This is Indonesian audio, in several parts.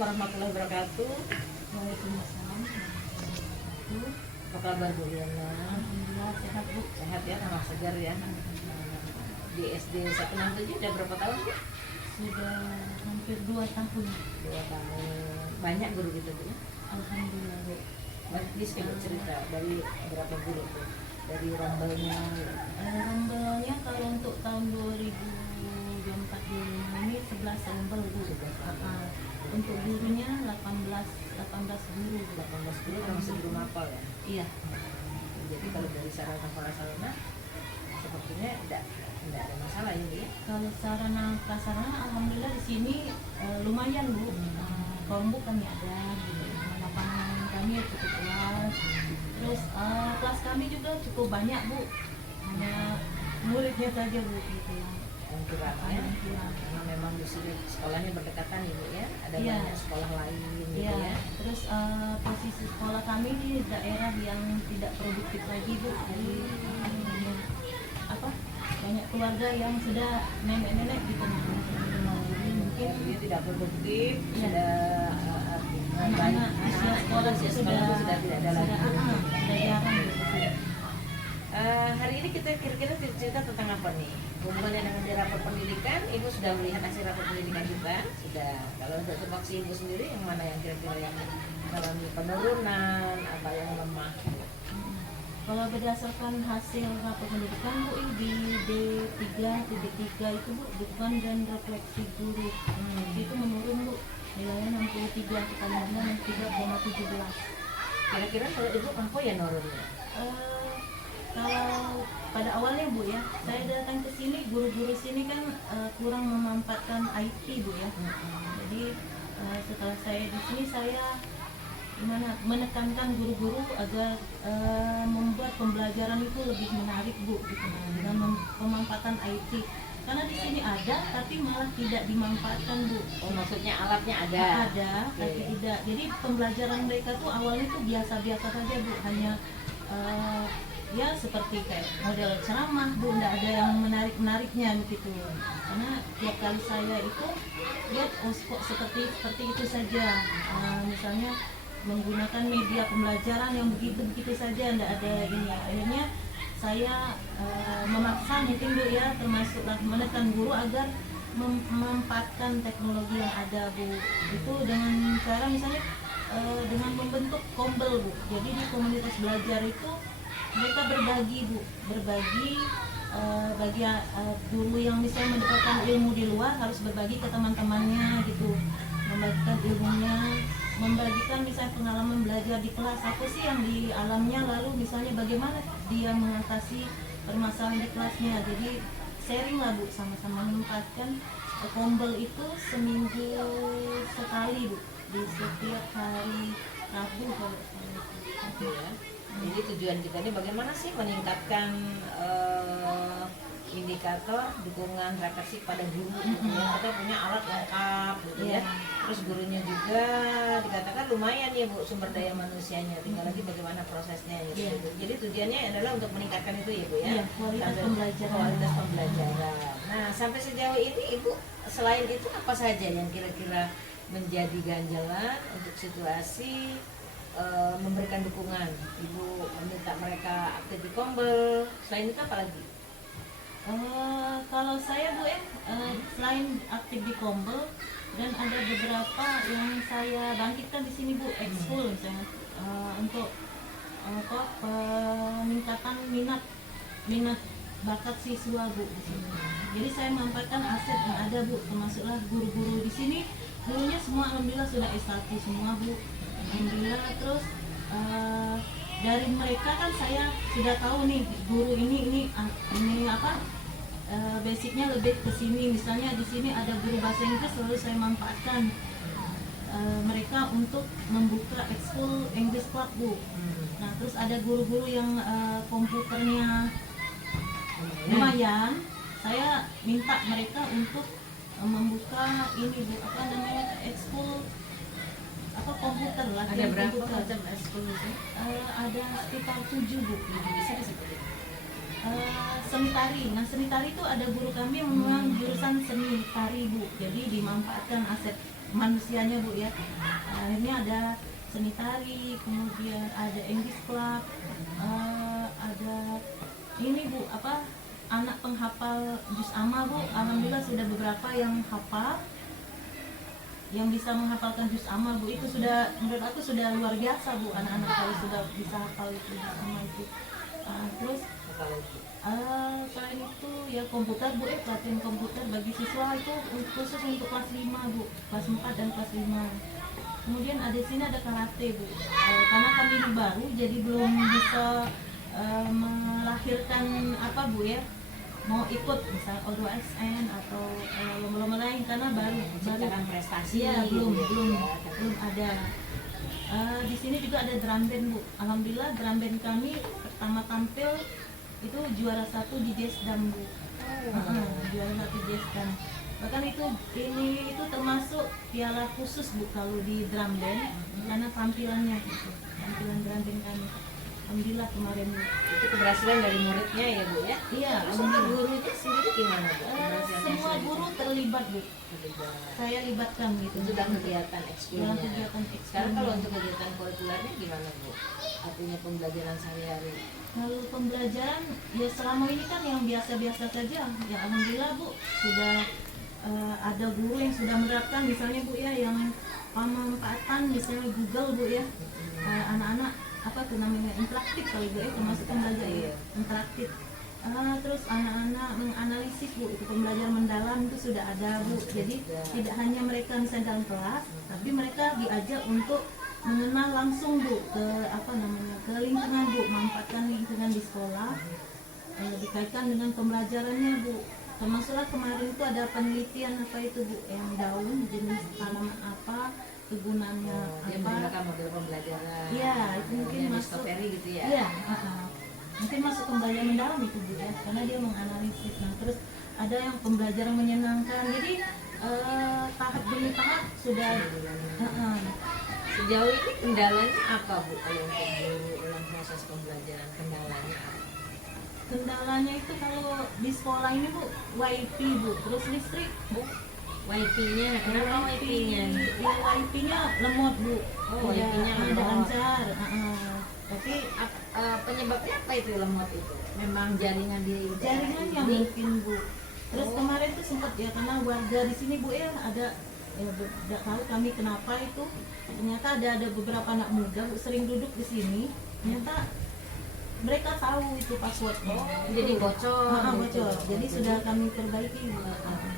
warahmatullahi wabarakatuh. Waalaikumsalam. Apa kabar Bu Yana? Alhamdulillah sehat Bu. Sehat ya, tambah segar ya. Di SD 167 udah berapa tahun Bu? Sudah hampir 2 tahun. 2 tahun. Banyak guru gitu Bu? Alhamdulillah Bu. Bisa Ibu cerita dari berapa guru tuh? Dari rombelnya? Rombelnya kalau untuk tahun 2024 ini 11 rombel Bu. Untuk gurunya 18 guru. 18 guru termasuk guru mapel ya? Iya. Jadi kalau dari sarana prasarana sepertinya tidak ada masalah ini ya? Kalau sarana prasarana alhamdulillah di sini lumayan Bu. Chromebook kami ada gitu. Lapangan kami cukup luas. Terus kelas kami juga cukup banyak Bu. Hanya muridnya saja Bu gitu ya. Yang kurang ya? Karena memang di sini sekolahnya berdekatan Ibu ya? Ada banyak sekolah lain gitu ya? Terus posisi sekolah kami di daerah yang tidak produktif lagi Bu. Jadi banyak keluarga yang sudah nenek-nenek gitu. Jadi mungkin dia tidak produktif, sudah anak-anak usia sekolah sudah tidak ada lagi. Sudah jarang gitu. Hari ini kita kira-kira cerita tentang apa nih? Hubungannya dengan di rapor pendidikan, Ibu sudah melihat hasil rapor pendidikan kita? Sudah. Kalau untuk tupoksi Ibu sendiri, yang mana yang kira-kira yang mengalami penurunan atau yang lemah? Kalau berdasarkan hasil rapor pendidikan Bu, di D3.3 itu Bu, dukungan dan refleksi guru itu menurun Bu, nilainya 63, kita bilang 3,17. Kira-kira kalau Ibu apa ya nurunnya? Kalau pada awalnya Bu ya, saya datang ke sini, guru-guru sini kan kurang memanfaatkan IT Bu ya. Jadi setelah saya di sini saya menekankan guru-guru agar membuat pembelajaran itu lebih menarik Bu gitu, dengan pemanfaatan IT. Karena di sini ada, tapi malah tidak dimanfaatkan Bu. Oh, maksudnya alatnya ada? Ada, tapi tidak. Jadi pembelajaran mereka tuh awalnya tuh biasa-biasa saja Bu, hanya ya seperti kayak model ceramah Bu, tidak ada yang menarik-menariknya gitu. Karena tiap kali saya itu lihat kok seperti itu saja. Misalnya menggunakan media pembelajaran yang begitu saja, tidak ada ini. Akhirnya saya memaksa mungkin Bu ya, termasuklah menekan guru agar memanfaatkan teknologi yang ada Bu. Itu dengan cara misalnya dengan membentuk kombel Bu. Jadi di komunitas belajar itu mereka berbagi Bu, bagi guru yang misalnya mendapatkan ilmu di luar harus berbagi ke teman-temannya gitu, membagikan ilmunya, membagikan misalnya pengalaman belajar di kelas apa sih yang dialaminya, lalu misalnya bagaimana dia mengatasi permasalahan di kelasnya. Jadi sharing lah Bu, sama-sama menempatkan kombel itu seminggu sekali Bu, di setiap hari Rabu kalau saya. Jadi tujuan kita ini bagaimana sih meningkatkan indikator dukungan refleksi pada guru gitu ya. Kita punya alat lengkap gitu ya. Terus gurunya juga dikatakan lumayan ya Bu, sumber daya manusianya, tinggal lagi bagaimana prosesnya gitu. Jadi tujuannya adalah untuk meningkatkan itu ya Bu ya, kualitas pembelajaran. Nah sampai sejauh ini Ibu selain itu apa saja yang kira-kira menjadi ganjalan untuk situasi memberikan dukungan? Ibu meminta mereka aktif di kombel, selain itu apa lagi? Kalau saya Bu selain aktif di kombel, dan ada beberapa yang saya bangkitkan di sini Bu, ekskul misalnya untuk peningkatan minat bakat siswa Bu di sini. Jadi saya memanfaatkan aset yang ada Bu, termasuklah guru-guru di sini. Gurunya semua alhamdulillah sudah S1 semua Bu. Alhamdulillah. Terus dari mereka kan saya sudah tahu nih guru ini apa basicnya lebih ke sini. Misalnya di sini ada guru bahasa Inggris, lalu saya manfaatkan mereka untuk membuka ekskul English Club Bu. Nah terus ada guru-guru yang komputernya lumayan, saya minta mereka untuk membuka ini Bu, apa namanya, ekskul apa komputer lah. Ada berapa macam ekskul itu? Ada sekitar 7 Bu. Bisa seperti itu. Seni tari. Nah seni tari itu ada guru kami yang memang jurusan seni tari Bu. Jadi dimanfaatkan aset manusianya Bu ya. Akhirnya ada seni tari, kemudian ada English Club, ada ini Bu apa anak penghafal juz amma Bu. Alhamdulillah sudah beberapa yang hafal, yang bisa menghafalkan juz amma Bu. Itu sudah menurut aku sudah luar biasa Bu, anak-anak kalau sudah bisa hafal itu juz amma itu. Terus selain itu ya komputer Bu, pelatihan komputer bagi siswa itu khusus untuk kelas 5 Bu, kelas 4 dan kelas 5. Kemudian ada sini ada karate Bu, karena kami baru jadi belum bisa melahirkan apa Bu ya, mau ikut misalnya O2SN atau lomba-lomba lain karena baru Menciptakan prestasi ya belum gitu ya. belum ada. Di sini juga ada drum band Bu, alhamdulillah drum band kami pertama tampil itu juara 1 di Jesdam Bu. Juara 1 di Jesdam. Bahkan itu termasuk piala khusus Bu kalau di drum band karena tampilannya gitu. Tampilan drum band kami. Alhamdulillah kemarin Bu. Itu keberhasilan dari muridnya ya Bu ya. Iya, Terus untuk gurunya sendiri gimana Bu? Keberhasilannya semua sendiri? guru terlibat Bu. Terlibat. Saya libatkan gitu. Itu dalam kegiatan ekskulnya. Dalam kegiatan ekskulnya. Sekarang kalau untuk kegiatan kurikulernya gimana Bu? Artinya pembelajaran sehari-hari. Kalau pembelajaran ya selama ini kan yang biasa-biasa saja. Ya alhamdulillah Bu, sudah ada guru yang sudah menerapkan misalnya Bu ya yang pemanfaatan misalnya Google Bu ya. Anak-anak apa tuh namanya interaktif kalau Bu ya, termasuk pembelajaran Iya. interaktif. Terus anak-anak menganalisis Bu, itu pembelajaran mendalam itu sudah ada Bu. Jadi tidak hanya mereka misalnya dalam kelas, tapi mereka diajak untuk mengenal langsung Bu ke apa namanya ke lingkungan Bu, manfaatkan lingkungan di sekolah, dikaitkan dengan pembelajarannya Bu. Termasuklah kemarin itu ada penelitian apa itu Bu, yang daun jenis tanaman apa, kegunaannya Dia apa. menggunakan model pembelajaran. Iya, itu mungkin Namanya masuk. Mistoperi gitu ya. Iya, mungkin masuk pembelajaran mendalam itu Bu ya, karena dia menganalisis. Nah, terus ada yang pembelajaran menyenangkan. Jadi tahap demi tahap sudah. Sejauh ini kendalanya apa Bu kalau untuk guru dalam proses pembelajaran, kendalanya apa? Kendalanya itu kalau di sekolah ini Bu, wifi Bu, terus listrik Bu. Wifi-nya, kenapa wifi-nya? Ya wifi-nya lemot Bu. Oh, wifi-nya ada lemot. lancar. Tapi Penyebabnya apa itu lemot itu? Memang jaringan di jaringannya di- mungkin Bu. Terus Oh. kemarin tuh sempat ya karena warga di sini Bu ya ada tidak tahu kami kenapa itu, ternyata ada beberapa anak muda Bu sering duduk di sini, ternyata mereka tahu itu passwordnya. jadi bocor. gitu. Bocor. Jadi sudah kami perbaiki Bu.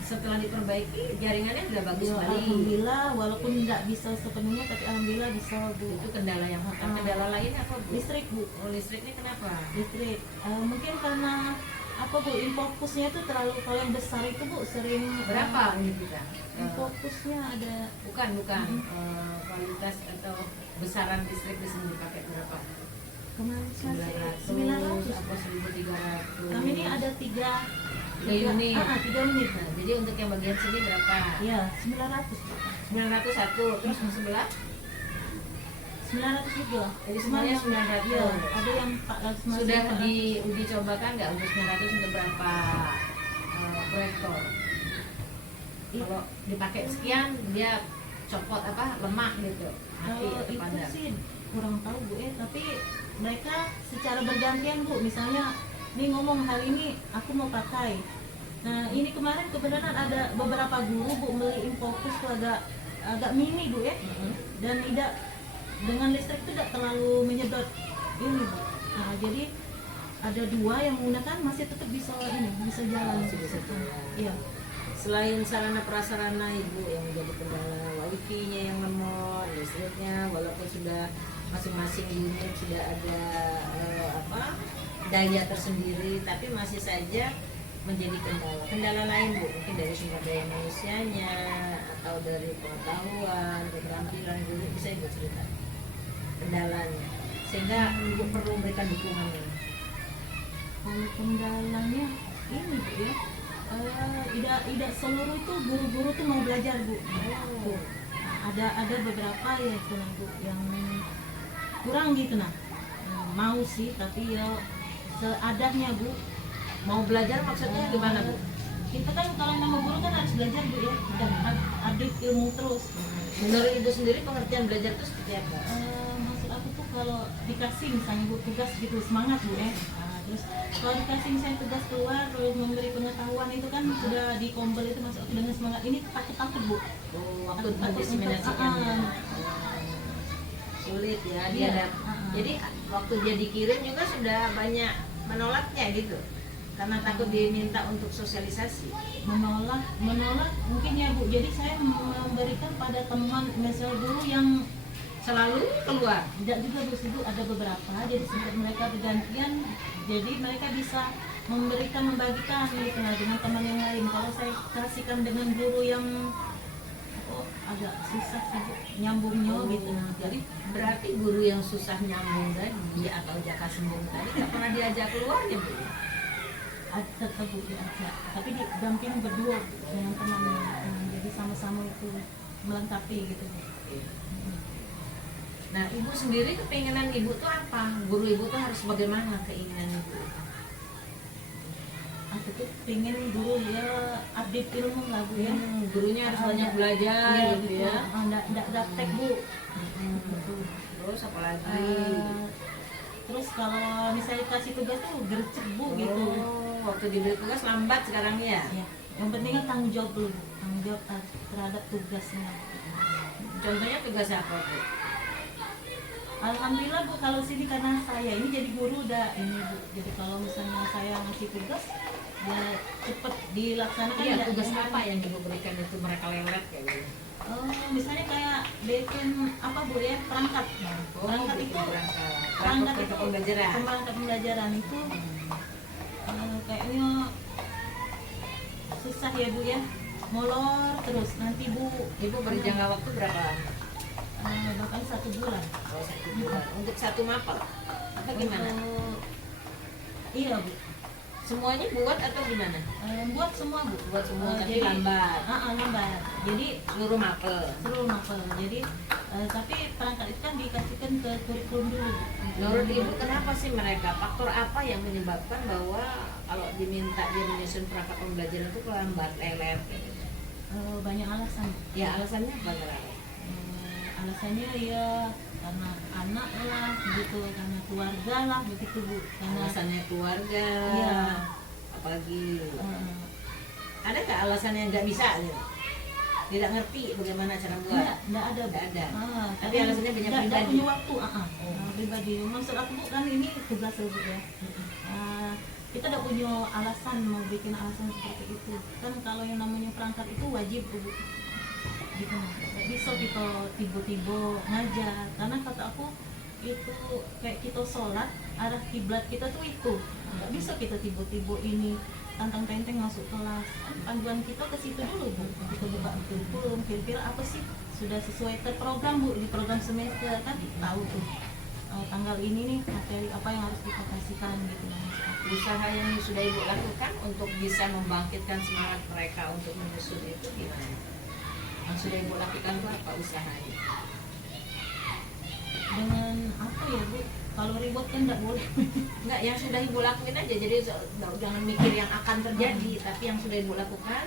Setelah diperbaiki jaringannya sudah bagus Ya, sekali. alhamdulillah walaupun tidak bisa sepenuhnya tapi alhamdulillah bisa Bu. Itu kendala yang kendala lainnya apa Bu? Listrik Bu. Oh, listriknya kenapa? Listrik. Mungkin karena apa Bu, infokusnya itu terlalu, kalau yang besar itu Bu sering Berapa ini kita? infokusnya ada Bukan kualitas atau besaran listrik di sini dipakai berapa? kemarin 900 900. atau 1300. Kami ini ada tiga unit. 3 unit. Nah, jadi untuk yang bagian sini berapa? Ya 900 Bu. 901. Terus yang sebelah 900 juga. jadi semuanya Cuman 900. ya, ada yang 400 masih Sudah 400. diuji cobakan nggak untuk 900 untuk berapa proyektor? Kalau dipakai sekian dia copot apa lemah gitu, mati Kalau atau itu padam. sih kurang tahu Bu tapi mereka secara bergantian Bu, misalnya nih ngomong hari ini aku mau pakai. Nah ini kemarin kebenaran ada beberapa guru Bu beli Infokus tuh agak mini Bu ya, dan tidak dengan listrik itu tidak terlalu menyedot ini Bu. Nah jadi ada 2 yang menggunakan masih tetap bisa jalan. Masih bisa jalan. Iya. Selain sarana prasarana Ibu yang menjadi kendala, wifi-nya yang lemot, listriknya walaupun sudah masing-masing unit sudah ada daya tersendiri, tapi masih saja menjadi kendala. Kendala lain Bu, mungkin dari sumber daya manusianya atau dari pengetahuan, keterampilan Ibu bisa Ibu cerita kendalanya, sehingga Ibu perlu memberikan dukungan ini. Kalau kendalanya ini Bu ya, tidak seluruh itu guru-guru tuh mau belajar Bu. Tuh. Nah, ada beberapa ya itu Bu yang kurang gitu nah. Mau sih tapi ya seadanya Bu. Mau belajar maksudnya gimana Bu? kita kan kalau nama guru kan harus belajar bu ya, dan update ilmu terus. Menurut ibu sendiri pengertian belajar itu seperti apa? Maksud aku tuh kalau dikasih misalnya bu tugas gitu semangat bu ya. Terus kalau dikasih misalnya tugas keluar terus memberi pengetahuan itu kan sudah di kombel itu masuk dengan semangat, ini takut bu. Waktu mendiseminasikan sulit ya dia Iya. Jadi waktu dia dikirim juga sudah banyak menolaknya gitu karena takut diminta untuk sosialisasi. menolak mungkin ya bu, jadi saya memberikan pada teman misal guru yang Selalu keluar. tidak juga bu, itu ada beberapa, jadi sebelum mereka bergantian jadi mereka bisa membagikan gitu lah dengan teman yang lain. Kalau saya kasihkan dengan guru yang agak susah sih bu, nyambungnya gitu. Jadi berarti guru yang susah nyambung tadi atau jaka sembung tadi nggak pernah diajak keluar ya bu? Tetap bu diajak, tapi didamping berdua Bu, dengan temannya. Jadi sama-sama itu melengkapi gitu bu. Nah, ibu sendiri keinginan ibu tuh apa? Guru ibu tuh harus bagaimana keinginan ibu? Aku tuh pengen guru ya update ilmu lah bu ya. Gurunya harus banyak belajar Iya, gitu betul. ya. Nggak gaptek bu. Terus apa lagi? Terus kalau misalnya kasih tugas tuh gercep bu gitu. Waktu diberi tugas lambat sekarang ya? Ya. Yang penting kan tanggung jawab dulu bu, tanggung jawab terhadap tugasnya. Contohnya tugas apa bu? Alhamdulillah bu, kalau sini karena saya ini jadi guru udah ini bu. Jadi kalau misalnya saya ngasih tugas ya cepet dilaksanakan. Iya, ya, tugas ya. apa yang ibu berikan itu mereka lelet kayak gitu? Misalnya kayak bikin apa bu ya, perangkat. Perangkat bikin itu perangkat pembelajaran. perangkat pembelajaran itu kayaknya susah ya bu ya, molor terus nanti bu. Ibu beri jangka waktu berapa lama? Bahkan 1 bulan. Oh, 1 bulan. Untuk satu mapel? Atau gimana? Iya bu, Semuanya buat atau gimana? buat semua bu. Buat semua, tapi Jadi lambat. lambat. Jadi Seluruh mapel. seluruh mapel. Jadi tapi perangkat itu kan dikasihkan ke kurikulum dulu bu. Menurut ibu kenapa sih mereka? Faktor apa yang menyebabkan bahwa kalau diminta dia menyusun perangkat pembelajaran itu lambat, lelet? Banyak alasan. Ya alasannya apa kira-kira? Alasannya ya karena anak lah begitu, karena keluarga lah begitu bu, karena Alasannya keluarga. Iya. Apalagi eh, ada nggak alasan yang nggak bisa gitu? Tidak ngerti bagaimana cara buat? enggak ada bu. Nggak ada. Tapi karena alasannya banyak nggak pribadi. punya waktu. Pribadi. Maksud aku bu kan ini tugas bu ya. Kita udah punya alasan mau bikin alasan seperti itu. Kan kalau yang namanya perangkat itu wajib bu. Gitu, nggak bisa kita tiba-tiba ngajar, karena kata aku itu kayak kita sholat arah kiblat kita tuh itu nggak bisa kita tiba-tiba ini tantang tenteng masuk kelas. Kan panduan kita ke situ dulu bu, kita buka kurikulum kira-kira apa sih sudah sesuai terprogram bu di program semester, kan tahu tuh tanggal ini nih materi apa yang harus kita kasihkan gitu. Usaha yang sudah ibu lakukan untuk bisa membangkitkan semangat mereka untuk menyusun itu gimana? Yang sudah ibu lakukan itu apa usahanya? Dengan apa ya bu, kalau reward kan nggak boleh. Enggak, yang sudah ibu lakuin aja, jadi jangan mikir yang akan terjadi, tapi yang sudah ibu lakukan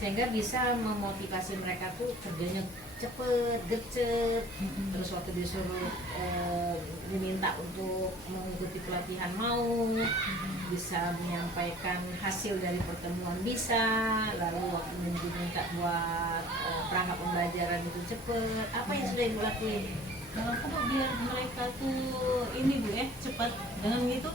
sehingga bisa memotivasi mereka tuh kerjanya cepet, gercep. Terus waktu disuruh diminta untuk mengikuti pelatihan mau, bisa menyampaikan hasil dari pertemuan bisa, lalu waktu diminta buat perangkat pembelajaran itu cepet. Apa yang sudah ibu lakuin? Kalau aku tuh biar mereka tuh ini bu ya cepat, dengan itu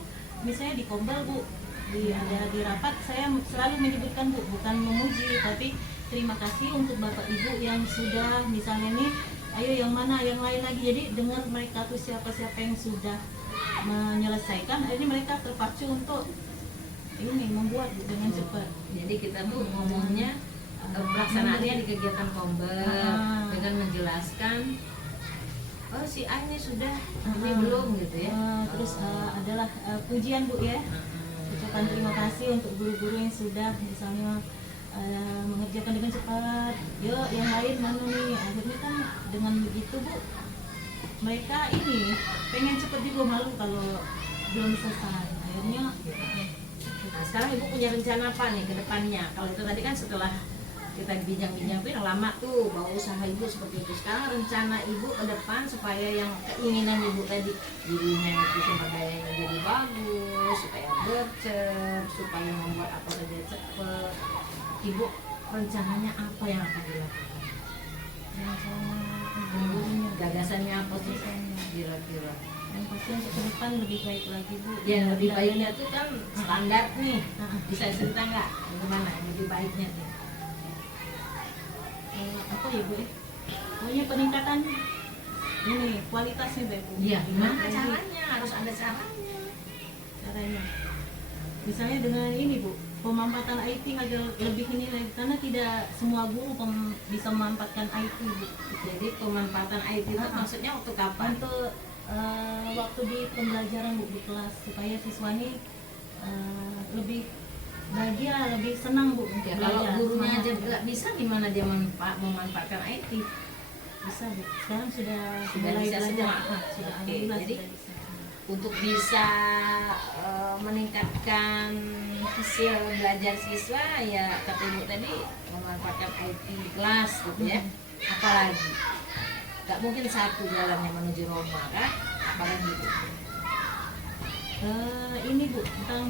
misalnya di kombel bu, ada di rapat saya selalu menyebutkan bu, bukan memuji tapi terima kasih untuk bapak ibu yang sudah misalnya nih, ayo yang mana yang lain lagi. Jadi dengar mereka tuh siapa-siapa yang sudah menyelesaikan, akhirnya mereka terpacu untuk ini membuat dengan cepat. Jadi kita tuh ngomongnya pelaksanaannya di kegiatan kombel dengan menjelaskan, oh si A ini sudah, ini belum gitu ya. Terus adalah pujian bu ya, ucapan terima kasih untuk guru-guru yang sudah misalnya mengerjakan dengan cepat. Yuk yang lain mana nih, akhirnya kan dengan begitu bu mereka ini pengen cepat juga, malu kalau belum selesai. Akhirnya Nah, sekarang ibu punya rencana apa nih ke depannya? Kalau itu tadi kan setelah kita bincang-bincang itu yang lama tuh bahwa usaha ibu seperti itu. Sekarang rencana ibu ke depan supaya yang keinginan ibu tadi dirinya itu sumber dayanya jadi bagus, supaya gercep, supaya membuat apa saja cepet. Ibu rencananya apa yang akan dilakukan? Gagasannya apa sih kira-kira? Yang pasti untuk ke depan lebih baik lagi Bu. Yang lebih Tidak baiknya ada- tuh kan standar nih. Nah, Bisa cerita nggak bagaimana yang lebih baiknya tuh? apa ya Bu ya? Pokoknya peningkatan ini kualitasnya baik Bu. Iya, gimana Jadi, caranya? Harus ada caranya. caranya? Misalnya dengan ini Bu, pemanfaatan IT agar lebih ini lagi karena tidak semua guru bisa memanfaatkan IT Bu. Jadi pemanfaatan IT itu maksudnya waktu kapan? Untuk waktu di pembelajaran Bu di kelas supaya siswa ini lebih bahagia, lebih senang Bu untuk Ya, kalau belajar. gurunya Semangat, aja Bu. nggak bisa, gimana dia memanfaatkan IT? Bisa Bu. Sekarang sudah Sudah mulai bisa belajar. semua? Sudah Oke, alhamdulillah jadi sudah bisa. Untuk bisa meningkatkan hasil belajar siswa, ya kata ibu tadi memanfaatkan IT di kelas gitu ya. Apalagi nggak mungkin satu jalannya menuju Roma kan? Apalagi Bu? Ini Bu tentang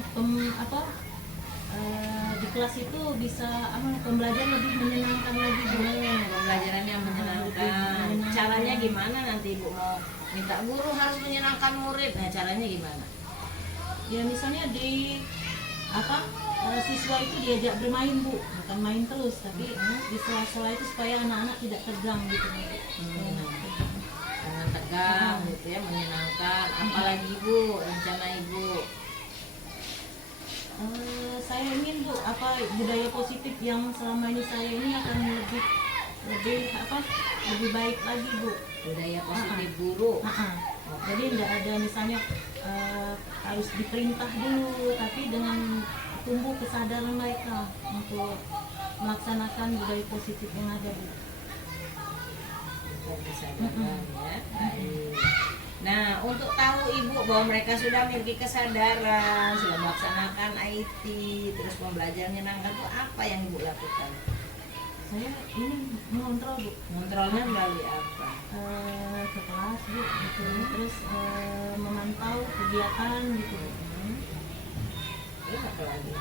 di kelas itu bisa pembelajaran lebih menyenangkan lagi Bu. Pembelajaran yang menyenangkan. Caranya gimana nanti Ibu mau minta guru harus menyenangkan murid? Nah, caranya gimana? Ya misalnya di siswa itu diajak bermain Bu, bukan main terus tapi di sela-sela itu supaya anak-anak tidak tegang gitu Bu. Jangan tegang gitu ya, menyenangkan. Apalagi Bu, rencana Ibu? Saya ingin Bu budaya positif yang selama ini saya ini akan lebih baik lagi Bu. Budaya positif guru. Jadi tidak ada misalnya harus diperintah dulu, tapi dengan tumbuh kesadaran mereka untuk melaksanakan budaya positif yang ada Bu. Kesadaran ya. Baik. Nah, untuk tahu Ibu bahwa mereka sudah memiliki kesadaran, sudah melaksanakan IT, terus pembelajaran menyenangkan itu apa yang Ibu lakukan? Saya ini mengontrol Bu. Kontrolnya melalui apa? Ke kelas Bu, gitu. Terus memantau kegiatan gitu. Terus apa lagi?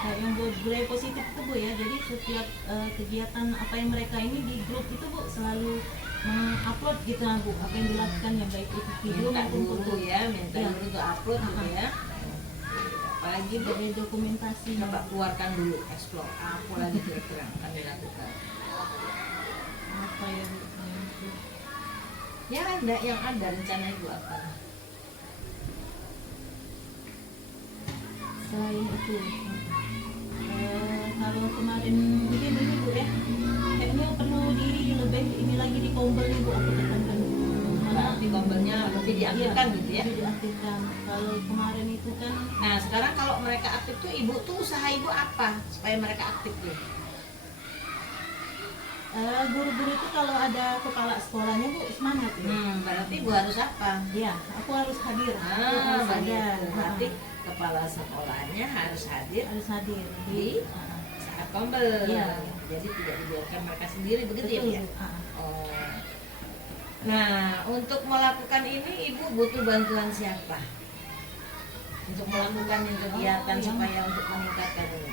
Kayak yang buat budaya positif itu Bu ya, jadi setiap kegiatan apa yang mereka ini di grup itu Bu selalu mengupload gitu lah Bu, apa yang dilakukan yang baik itu video Minta maupun guru foto ya, minta Ya. guru untuk upload gitu ya. Apalagi Bu, sebagai dokumentasi. coba keluarkan dulu, explore apa lagi kira-kira yang akan dilakukan. Apa ya Bu? Yang ada rencana Ibu apa? Selain itu kalau kemarin mungkin ini Bu ya, kayaknya perlu lebih ini lagi di Kombel nih Bu, aktifkan kan. Berarti kombelnya lebih diaktifkan Iya, gitu ya. lebih diaktifkan. Kalau kemarin itu kan Nah, sekarang kalau mereka aktif tuh Ibu tuh usaha Ibu apa supaya mereka aktif tuh? guru-guru itu kalau ada kepala sekolahnya Bu semangat ya. Berarti Ibu harus apa? Iya, aku harus hadir. Aku Ah, harus ada. begitu. Berarti kepala sekolahnya harus hadir Harus hadir. di saat kombel. Iya. Jadi tidak dibiarkan mereka sendiri begitu ya, Bu Betul, ya? Bu. Oh. Nah, untuk melakukan ini Ibu butuh bantuan siapa? Untuk melakukan yang kegiatan yang- supaya untuk meningkatkan ini.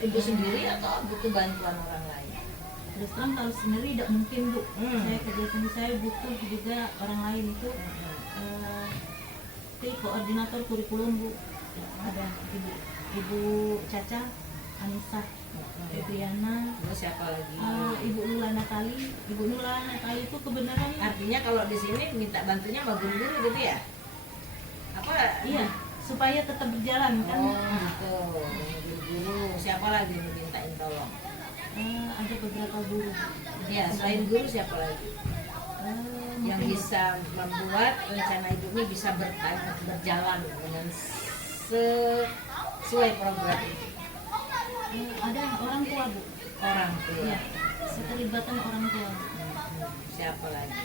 Ibu sendiri atau butuh bantuan orang lain? Terus terang kalau sendiri tidak mungkin Bu. Hmm. Saya kegiatan saya butuh juga orang lain itu. Koordinator kurikulum Bu. Ada Ibu Caca, Anissa, Ibu Yana, Terus siapa lagi? Ibu Nula Natali. Ibu Nula Natali itu kebenaran Artinya kalau di sini minta bantunya sama guru-guru gitu ya? Apa? iya supaya tetap berjalan kan. Oh, gitu. Guru-guru. Siapa lagi yang dimintain tolong? Ada beberapa guru. Ya, selain guru siapa lagi? Yang Mungkin bisa membuat rencana Ibu ini bisa berjalan dengan sesuai program itu. ada orang tua Bu. Orang tua. Iya, keterlibatan orang tua. Siapa lagi?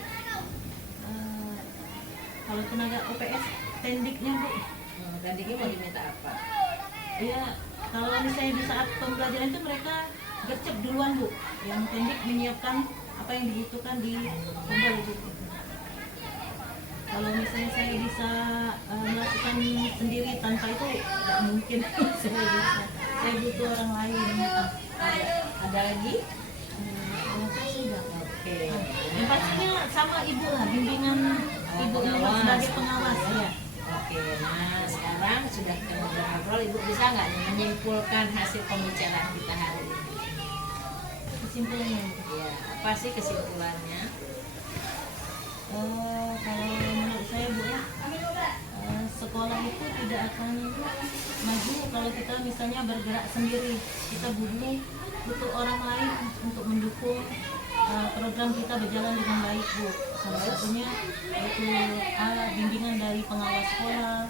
Kalau tenaga OPS tendiknya Bu. Tandingnya mau diminta apa? Ya kalau misalnya di saat pembelajaran itu mereka gercep duluan Bu, yang tendik menyiapkan apa yang dibutuhkan di tombol Bu. Kalau misalnya saya bisa melakukan sendiri tanpa itu tidak mungkin saya bisa. Saya butuh orang lain. Ada lagi? Yang saya sudah. Oke. Yang pastinya sama ibu lah, bimbingan ibu Pengawas. sebagai pengawas ya. Oke, nah sekarang sudah kita ngobrol-ngobrol, Ibu bisa nggak nih menyimpulkan hasil pembicaraan kita hari ini? Kesimpulannya Bu. Ya, apa sih kesimpulannya? Kalau menurut saya Bu ya, sekolah itu tidak akan maju kalau kita misalnya bergerak sendiri. Kita butuh orang lain untuk mendukung program kita berjalan dengan baik Bu. Salah satunya yaitu bimbingan dari pengawas sekolah,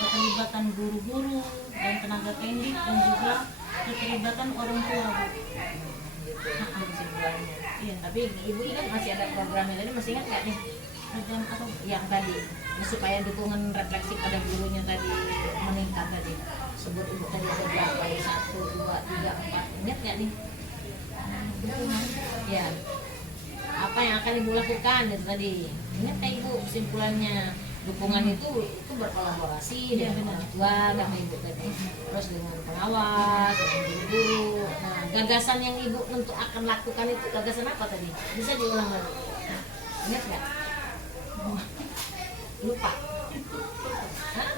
keterlibatan guru-guru dan tenaga pendidik, dan juga keterlibatan orang tua Bu. Gitu, kesimpulannya. Iya. Tapi Ibu ingat masih ada programnya tadi, masih ingat nggak nih? Program apa Bu? Yang tadi supaya dukungan refleksi pada gurunya tadi meningkat tadi. Sebut Ibu tadi ada berapa ya? 1, 2, 3, 4. Ingat nggak nih? Ya. Apa yang akan Ibu lakukan itu tadi? Ingat nggak Ibu kesimpulannya? Dukungan itu berkolaborasi dengan orang tua sama Ibu tadi, terus dengan pengawas, dengan guru-guru. Nah, gagasan yang Ibu tentu akan lakukan itu gagasan apa tadi? Bisa diulang lagi? Ingat nggak? Lupa. Hah?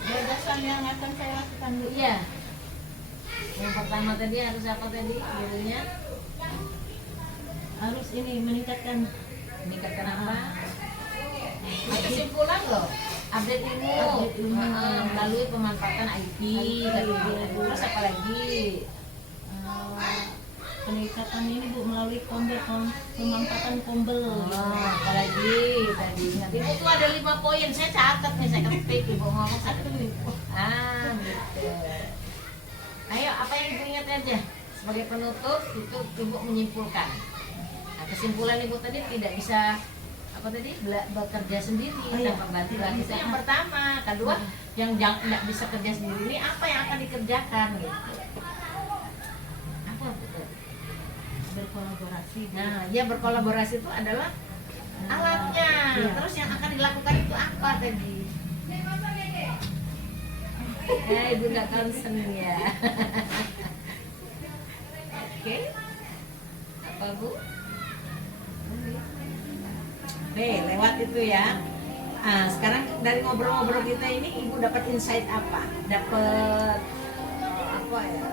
Gagasan yang akan saya lakukan Bu. Iya. Yang pertama tadi harus apa tadi? Gurunya Harus ini meningkatkan meningkatkan apa? Kesimpulan loh, update ilmu, melalui pemanfaatan IT tadi. Terus apa lagi? peningkatan ini Bu melalui pemanfaatan kombel. Apalagi tadi nanti Ibu tuh ada 5 poin, saya catat nih, saya ketik Ibu ngomong satu. Gitu. Ayo, apa yang Ibu ingat aja sebagai penutup itu Ibu menyimpulkan. Nah, kesimpulan Ibu tadi tidak bisa apa tadi bekerja sendiri tanpa bantuan. Itu yang pertama. Kedua, yang tidak bisa kerja sendiri ini apa yang akan dikerjakan gitu. Apa betul? Berkolaborasi. Nah, ya berkolaborasi itu adalah alatnya. Terus yang akan dilakukan itu apa tadi? Ibu nggak concern ya. Oke. Apa Bu? Lewat itu ya. Nah, sekarang dari ngobrol-ngobrol kita ini Ibu dapat insight apa? Dapat apa ya?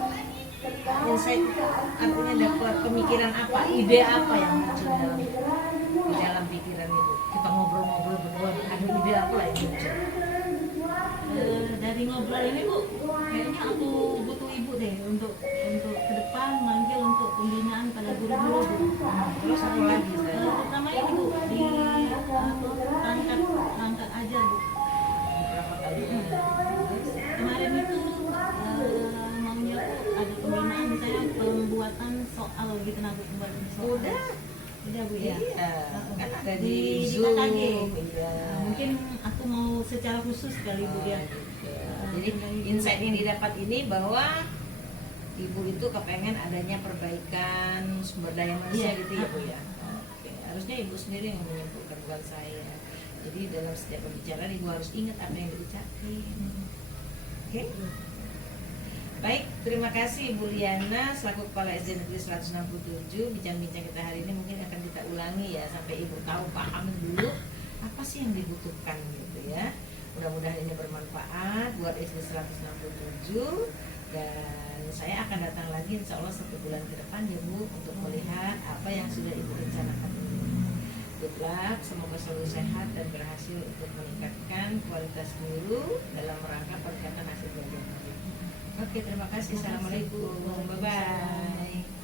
Insight itu artinya dapat pemikiran apa? Ide apa yang muncul di dalam pikiran Ibu? Kita ngobrol-ngobrol berdua, ada ide apa lah yang muncul? Dari ngobrol ini Bu, kayaknya aku butuh Ibu deh untuk ke depan manggil untuk pembinaan pada guru-guru Bu. Terus apa lagi? Pertama ini Bu, di perangkat ajar Bu. Berapa kali? Kemarin itu maunya Bu ada pembinaan misalnya pembuatan soal gitu, nah Bu, pembuatan soal. Udah Bu ya. Kan ada Di di Zoom. KKG. Iya. Mungkin aku mau secara khusus kali Bu ya. Jadi insight yang didapat ini bahwa Ibu itu kepengen adanya perbaikan sumber daya manusia gitu ya Bu ya. Oke. Harusnya Ibu sendiri yang menyimpulkan, bukan saya. Jadi dalam setiap pembicaraan Ibu harus ingat apa yang diucapin. Oke. Baik, terima kasih Ibu Liana selaku Kepala SD Negeri 167. Bincang-bincang kita hari ini mungkin akan kita ulangi ya sampai Ibu tahu, paham dulu apa sih yang dibutuhkan gitu ya. Mudah-mudahan ini bermanfaat buat SD 167, dan saya akan datang lagi insya Allah 1 bulan ke depan ya Bu untuk melihat apa yang sudah Ibu rencanakan. Good luck, semoga selalu sehat dan berhasil untuk meningkatkan kualitas guru dalam rangka peningkatan hasil belajar. Oke, terima kasih. Assalamualaikum. Bye-bye.